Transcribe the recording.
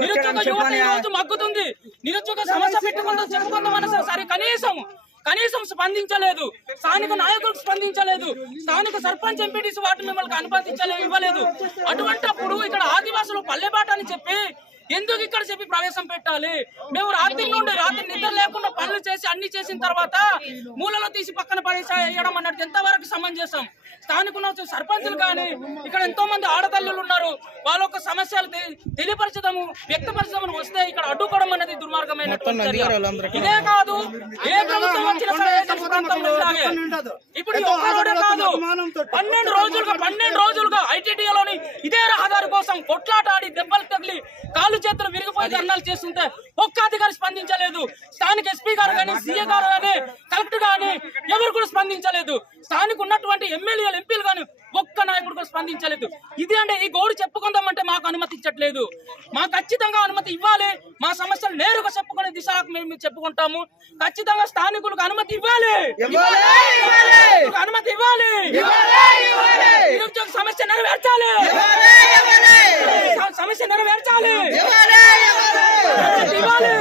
నిరుద్యోగ యువత ఈ రోజు మగ్గుతుంది. నిరుద్యోగ సమస్య చెప్పుకుందామని సరే కనీసం స్పందించలేదు. స్థానిక నాయకులకు స్పందించలేదు. స్థానిక సర్పంచ్ ఎంపీటీసీ వార్డు మెంబర్లకు అనుమతించలేదు, ఇవ్వలేదు. అటువంటిప్పుడు ఇక్కడ ఆదివాసులు పల్లెబాట అని చెప్పి ఎందుకు ఇక్కడ చెప్పి ప్రవేశం పెట్టాలి? మేము రాత్రి నిద్ర లేకుండా పనులు చేసి అన్ని చేసిన తర్వాత మూలలో తీసి పక్కన పడేసి వేయడం అన్నట్టు ఎంతవరకు సమంజసం? స్థానికున్న సర్పంచులు కానీ ఇక్కడ ఎంతో మంది ఆడతల్లులు ఉన్నారు. వాళ్ళ యొక్క సమస్యలు తెలియపరచడము వ్యక్తపరచడం వస్తే ఇక్కడ అడ్డుకోవడం అనేది దుర్మార్గమైనటువంటి చర్య. ఇదే కాదు, ఏ ప్రభుత్వం వచ్చినా సరే ఇప్పుడు ఒక్కరోడే కాదు 12 రోజులుగా ఐటీడీలోని ఇదే రహదారి కోసం కొట్లాట ఆడి దెబ్బలు తగిలి కాళ్ళు చేతులు విరిగిపోయి ధర్నాలు చేస్తుంటే ఒక్క అధికారి స్పందించలేదు. స్థానిక ఎస్పీ గారు కానీ, సీఏ గారు కానీ, కలెక్టర్ కానీ ఎవరు కూడా స్పందించలేదు. స్థానిక ఉన్నటువంటి ఎమ్మెల్యేలు, ఎంపీలు కానీ ఒక్క నాయకుడు కూడా స్పందించలేదు. ఇది అంటే ఈ గోడు చెప్పుకుందామంటే మాకు అనుమతి ఇచ్చట్లేదు. మాకు ఖచ్చితంగా అనుమతి ఇవ్వాలి. మా సమస్యలు నేరుగా చెప్పుకునే దిశకు మేము చెప్పుకుంటాము. ఖచ్చితంగా స్థానికులకు అనుమతి ఇవ్వాలి. అనుమతి ఇవ్వాలి. నిరుద్యోగ సమస్య నెరవేర్చాలి. సమస్య నెరవేర్చాలి. ఇవ్వాలి.